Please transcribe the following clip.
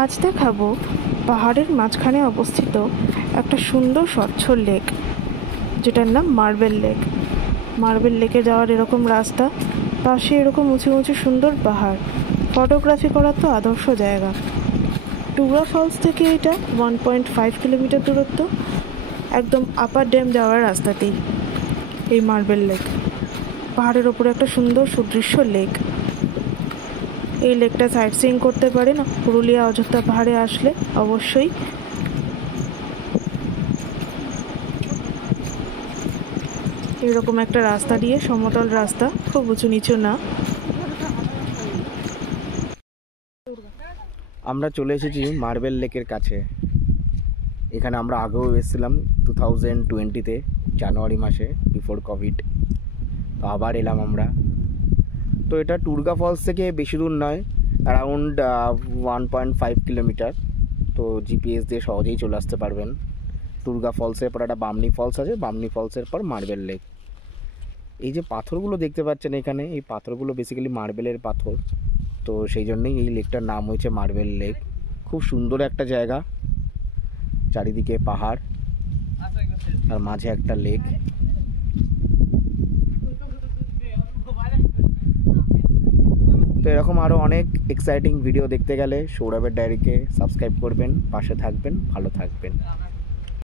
আজ দেখাবো পাহাড়ের মাঝখানে অবস্থিত একটা সুন্দর স্বচ্ছ লেক, যেটার নাম মার্বেল লেক। মার্বেল লেকে যাওয়ার এরকম রাস্তা, পাশে এরকম উঁচু উঁচু সুন্দর পাহাড়, ফটোগ্রাফি করার তো আদর্শ জায়গা। টুগরা ফলস থেকে এটা 1.5 কিলোমিটার দূরত্ব, একদম আপার ড্যাম যাওয়ার রাস্তাতেই এই মার্বেল লেক। পাহাড়ের ওপরে একটা সুন্দর সুদৃশ্য লেক। এই লেকটা সাইট সিইং করতে পারেন পুরুলিয়া অযোধ্যা পাহাড়ে আসলে অবশ্যই। এরকম একটা রাস্তা দিয়ে, সমতল রাস্তা, খুব উঁচু নিচু না। আমরা চলে এসেছি মার্বেল লেকের কাছে। এখানে আমরা আগেও এসেছিলাম 2020-তে, জানুয়ারি মাসে, বিফোর কোভিড। তো আবার এলাম আমরা। তো এটা টুরগা ফলস থেকে বেশি দূর নয়, অ্যারাউন্ড 1.5 কিলোমিটার। তো জিপিএস দিয়ে সহজেই চলে আসতে পারবেন। টুরগা ফলসের পর একটা বামনি ফলস আছে, বামনি ফলসের পর মার্বেল লেক। এই যে পাথরগুলো দেখতে পাচ্ছেন এখানে, এই পাথরগুলো বেসিক্যালি মার্বেলের পাথর। তো সেই জন্যই এই লেকটার নাম হয়েছে মার্বেল লেক। খুব সুন্দর একটা জায়গা, চারিদিকে পাহাড় আর মাঝে একটা লেক। তো এরকম আরও অনেক এক্সাইটিং ভিডিও দেখতে গেলে সৌরভের ডায়েরিকে সাবস্ক্রাইব করবেন, পাশে থাকবেন, ভালো থাকবেন।